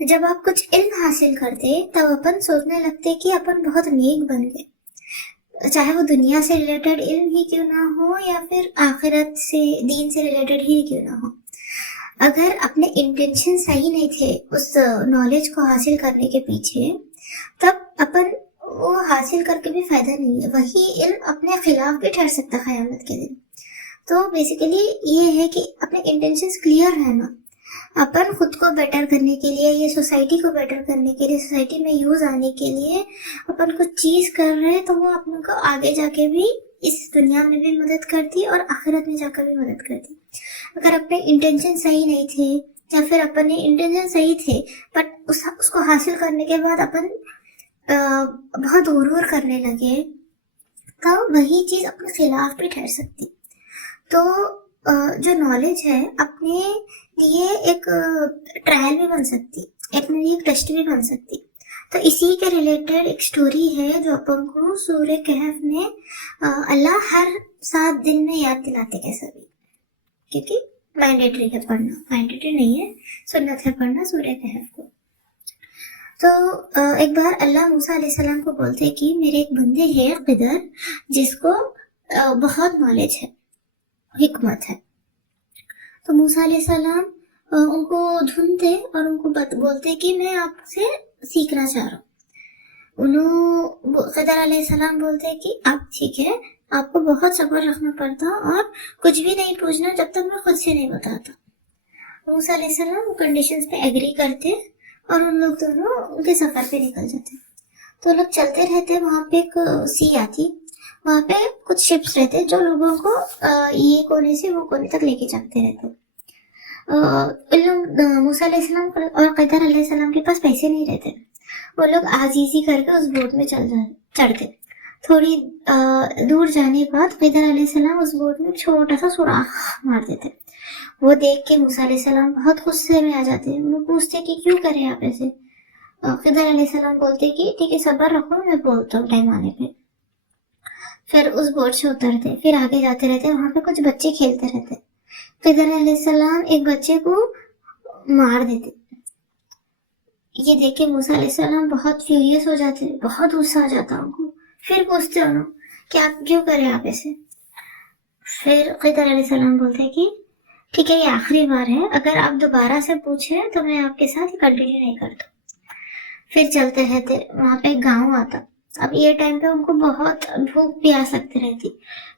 जब आप कुछ इल्म हासिल करते तब अपन सोचने लगते कि अपन बहुत नेक बन गए, चाहे वो दुनिया से रिलेटेड इल्म ही क्यों ना हो या फिर आखिरत से दीन से रिलेटेड ही क्यों ना हो। अगर अपने इंटेंशन सही नहीं थे उस नॉलेज को हासिल करने के पीछे, तब अपन वो हासिल करके भी फायदा नहीं है, वही इल्म अपने खिलाफ भी ठहर सकता है क़यामत के दिन। तो बेसिकली ये है कि अपने इंटेंशंस क्लियर रहना, अपन खुद को बेटर करने के लिए, ये सोसाइटी को बेटर करने के लिए, सोसाइटी में यूज आने के लिए अपन कुछ चीज कर रहे हैं तो वो अपन को आगे जाके भी इस दुनिया में भी मदद करती और आखिरत में जाकर भी मदद करती। अगर अपने इंटेंशन सही नहीं थे या फिर अपने इंटेंशन सही थे बट उसको हासिल करने के बाद अपन बहुत दूर करने लगे, तो वही चीज अपने खिलाफ भी ठहर सकती। तो जो नॉलेज है अपने लिए एक ट्रायल भी बन सकती, अपने लिए एक टेस्ट भी बन सकती। तो इसी के रिलेटेड एक स्टोरी है जो अपन को सूरह कहफ में अल्लाह हर 7 दिन में याद दिलाते हैं सभी, क्योंकि मैंडेटरी है पढ़ना, मैंडेटरी नहीं है, सुन्नत है पढ़ना सूरह कहफ को। तो एक बार अल्लाह मूसा अलैहिस्सलाम को बोलते कि मेरे एक बंदे हैं क़िदर, जिसको बहुत नॉलेज है, हिकमत है। तो मूसा अलैहिस्सलाम उनको ढूंढते और उनको बोलते कि मैं आपसे सीखना चाह रहा हूँ। क़िदर अलैहिस्सलाम बोलते कि आप ठीक है, आपको बहुत सब्र रखना पड़ता और कुछ भी नहीं पूछना जब तक मैं खुद से नहीं बताता। मूसा अलैहिस्सलाम कंडीशंस पे एग्री करते और उन लोग दोनों उनके सफर पे निकल जाते। तो लोग चलते रहते, वहां पे एक सी आती, वहां पे कुछ शिप्स रहते जो लोगों को ये कोने से वो कोने तक लेके जाते रहते। मूसा अलैहिस्सलाम और क़िदर अलैहिस्सलाम के पास पैसे नहीं रहते, वो लोग आजीजी करके उस बोट में चढ़ते। थोड़ी दूर जाने के बाद क़िदर अलैहिस्सलाम उस बोट में छोटा सा सुराख मार देते। वो देख के मूसा अलैहिस्सलाम बहुत गुस्से में आ जाते हैं। वो पूछते कि क्यों करे आप ऐसे। क़िदर अलैहिस्सलाम बोलते कि ठीक है सब्र रखो, मैं बोलता हूँ टाइम आने पे। फिर उस बोट से उतरते, फिर आगे जाते रहते, वहां पे कुछ बच्चे खेलते रहते। क़िदर अलैहिस्सलाम एक बच्चे को मार देते। ये देख के मूसा अलैहिस्सलाम बहुत फ्यूरियस हो जाते, बहुत गुस्सा आ जाता उनको। फिर पूछते उन्होंने कि आप क्यों करें आप ऐसे। फिर क़िदर अलैहिस्सलाम बोलते कि ठीक है ये आखिरी बार है, अगर आप दोबारा से पूछे तो मैं आपके साथ कंटिन्यू नहीं करता। फिर चलते रहते, वहां पे एक गाँव आता। अब ये टाइम पे उनको बहुत भूख प्यास लगती रहती,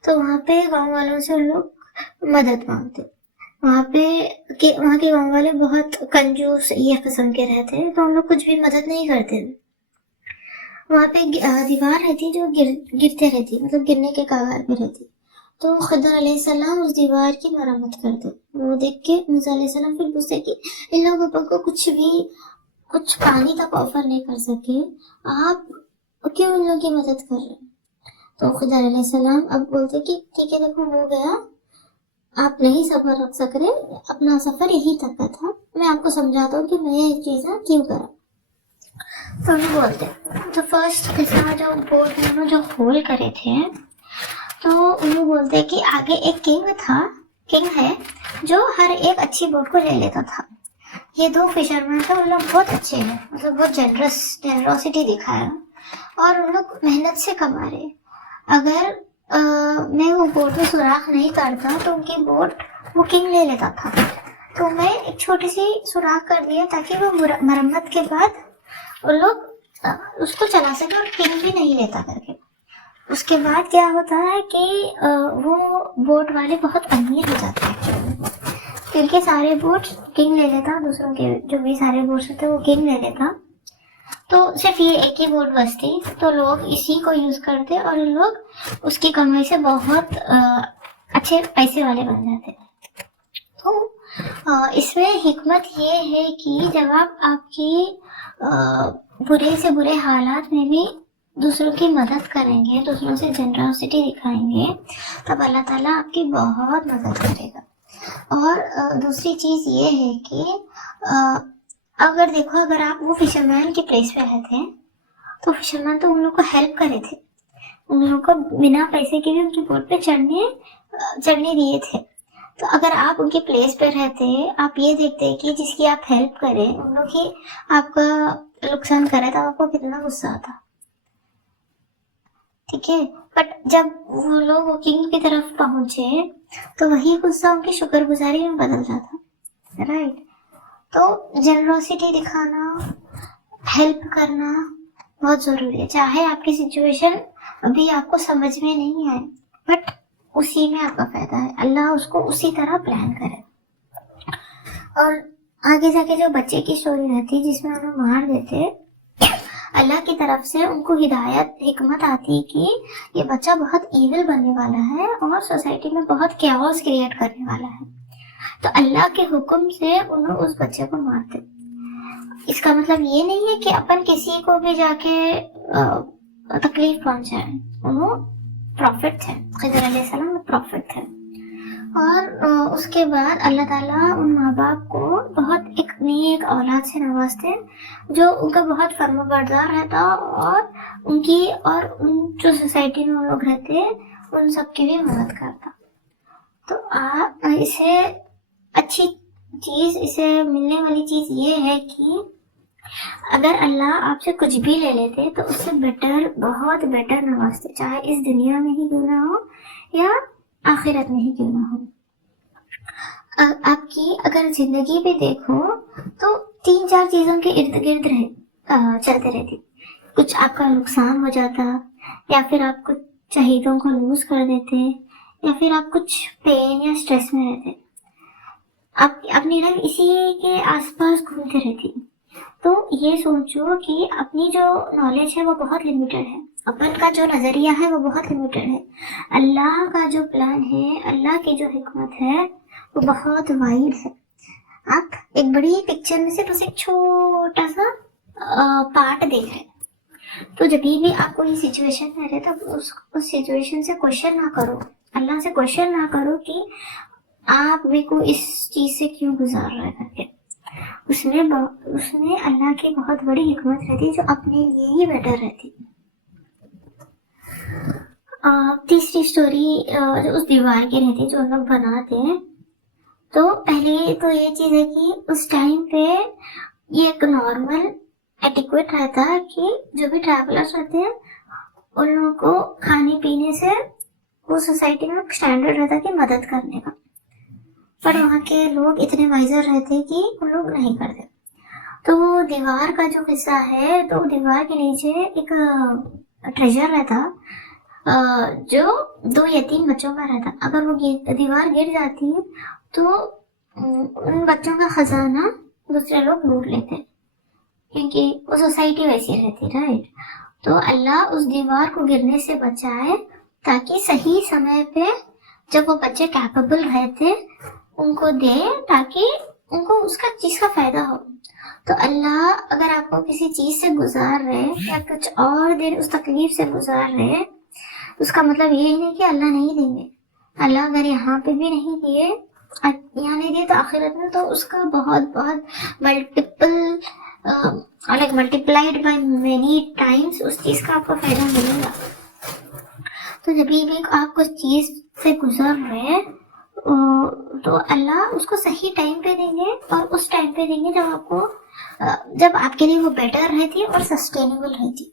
तो वहां पे गाँव वालों से उन लोग मदद मांगते। वहां के गाँव वाले बहुत कंजूस ये किस्म के रहते हैं, तो उन लोग कुछ भी मदद नहीं करते। वहां पे दीवार रहती जो गिरते रहती, मतलब गिरने के कगार पे रहती। तो ख़िदर अलैहिस्सलाम उस दीवार की मरम्मत करते। वो देख के मूसा अलैहिस्सलाम फिर पूछते कि इन लोगों को कुछ पानी तक ऑफर नहीं कर सके, आप क्यों इन लोगों की मदद कर रहे हैं। तो ख़िदर अलैहिस्सलाम अब बोलते कि ठीक है देखो हो गया, आप नहीं सब्र रख सक रहे, अपना सफर यहीं तक का था, मैं आपको समझाता हूँ कि मैं ये चीज़ें क्यों करा। तो वो बोलते तो फर्स्ट किस्सा जो बोर्ड में जो होल करे थे, तो उन्हें बोलते कि आगे एक किंग है जो हर एक अच्छी बोट को ले लेता था। ये 2 फिशरमैन थे, उन लोग बहुत अच्छे हैं, मतलब बहुत जेनरोसिटी दिखाया और उन लोग मेहनत से कमा रहे। अगर मैं वो बोट में सुराख नहीं करता तो उनकी बोट वो किंग ले लेता था। तो मैं एक छोटी सी सुराख कर दिया ताकि वो मरम्मत के बाद वो लोग उसको चला सके और किंग भी नहीं लेता करके। उसके बाद क्या होता है कि वो बोट वाले बहुत अमीर हो जाते हैं, क्योंकि सारे बोट किंग ले लेता, दूसरों के जो भी सारे बोट्स होते वो किंग ले लेता, तो सिर्फ ये एक ही बोट बचती। तो लोग इसी को यूज करते और लोग उसकी कमाई से बहुत अच्छे पैसे वाले बन जाते। तो इसमें हिकमत ये है कि जब आप आपकी बुरे से बुरे हालात में भी दूसरों की मदद करेंगे, दूसरों से जेनरोसिटी दिखाएंगे, तब अल्लाह ताला आपकी बहुत मदद करेगा। और दूसरी चीज़ ये है कि अगर देखो, अगर आप वो फिशरमैन की प्लेस पे रहते तो फिशरमैन तो उन लोग को हेल्प करे थे, उन लोगों को बिना पैसे के भी उनकी बोट पे चढ़ने दिए थे। تو اگر آپ ان کے پلیس پہ رہتے، آپ یہ دیکھتے کہ جس کی آپ ہیلپ کریں ان لوگ ہی آپ کا نقصان کرے تو آپ کو کتنا غصہ آتا، ٹھیک ہے. بٹ جب وہ لوگ وہ کنگ کی طرف پہنچے تو وہی غصہ ان کی شکر گزاری میں بدل جاتا، رائٹ. تو جنروسٹی دکھانا، ہیلپ کرنا بہت ضروری ہے. چاہے آپ کی سچویشن ابھی آپ کو سمجھ میں نہیں آئے، بٹ اسی میں آپ کا فائدہ ہے. اللہ اس کو اسی طرح پلان کرے. اور آگے جا کے جو بچے کی اسٹوری رہتی جس میں انہیں مار دیتے، اللہ کی طرف سے ان کو ہدایت حکمت آتی کہ یہ بچہ بہت ایول بننے والا ہے اور سوسائٹی میں بہت کیوس کریٹ کرنے والا ہے. تو اللہ کے حکم سے انہوں اس بچے کو مارتے. اس کا مطلب یہ نہیں ہے کہ اپن کسی کو بھی جا کے تکلیف پہنچائے. انہوں پروفٹ تھے، خضر علیہ السلام پروفٹ تھے. اور اس کے بعد اللہ تعالیٰ ان ماں باپ کو بہت ایک نیک اولاد سے نوازتے جو ان کا بہت فرما بردار رہتا، اور ان کی اور ان جو سوسائٹی میں لوگ رہتے ان سب کی بھی مدد کرتا. تو آپ اسے اچھی چیز، اسے ملنے والی چیز یہ ہے کہ اگر اللہ آپ سے کچھ بھی لے لیتے تو اس سے بیٹر، بہت بیٹر نوازتے، چاہے اس دنیا میں ہی کیوں نہ ہو یا آخرت میں ہی کیوں نہ ہو. آپ کی اگر زندگی بھی دیکھو تو 3-4 چیزوں کے ارد گرد چلتے رہتی. کچھ آپ کا نقصان ہو جاتا، یا پھر آپ کچھ شہیدوں کو لوز کر دیتے، یا پھر آپ کچھ پین یا اسٹریس میں رہتے. آپ اپنی لائف اسی کے آس پاس گھومتے رہتی. تو یہ سوچو کہ اپنی جو نالج ہے وہ بہت لمیٹڈ ہے، اپن کا جو نظریہ ہے وہ بہت لمیٹڈ ہے. اللہ کا جو پلان ہے، اللہ کی جو حکمت ہے وہ بہت وائڈ ہے. آپ ایک بڑی پکچر میں سے بس ایک چھوٹا سا پارٹ دیکھ رہے. تو جب بھی آپ کو یہ سچویشن میں رہے تو اس سچویشن سے کوشچن نہ کرو، اللہ سے کوشچن نہ کرو کہ آپ میرے کو اس چیز سے کیوں گزار رہے کر کے. اس میں اللہ کی بہت بڑی حکمت رہتی جو اپنے لیے ہی بیٹر رہتی. تیسری اسٹوری جو اس دیوار کی رہتی جو ہم لوگ بناتے ہیں، تو پہلے تو یہ چیز ہے کہ اس ٹائم پہ یہ ایک نارمل ایٹیکویٹ رہتا کہ جو بھی ٹریولرز رہتے ہیں ان لوگوں کو کھانے پینے سے وہ سوسائٹی میں اسٹینڈرڈ رہتا کہ مدد کرنے کا. پر وہاں کے لوگ اتنے وائزر رہتے کہ ان لوگ نہیں کرتے. تو وہ دیوار کا جو قصہ ہے، تو دیوار کے نیچے ایک ٹریجر رہتا جو 2 یتیم بچوں کا رہتا. اگر وہ دیوار گر جاتی تو ان بچوں کا خزانہ دوسرے لوگ لوٹ لیتے، کیونکہ وہ سوسائٹی ویسی رہتی، رائٹ. تو اللہ اس دیوار کو گرنے سے بچائے تاکہ صحیح سمے پہ جب وہ بچے کیپیبل رہتے ان کو دے، تاکہ ان کو اس کا چیز کا فائدہ ہو. تو اللہ اگر آپ کو کسی چیز سے گزار رہے یا کچھ اور دیر اس تکلیف سے گزار رہے، اس کا مطلب یہ نہیں کہ اللہ نہیں دیں گے. اللہ اگر یہاں پہ بھی نہیں دیے، یہاں نہیں دیے تو آخرت میں تو اس کا بہت بہت ملٹیپلائڈ بائی مینی ٹائمس اس چیز کا آپ کو فائدہ ملے گا. تو جب بھی آپ کچھ چیز سے گزر رہے تو اللہ اس کو صحیح ٹائم پہ دیں گے، اور اس ٹائم پہ دیں گے جب آپ کے لیے وہ بیٹر رہتی اور سسٹینیبل رہتی.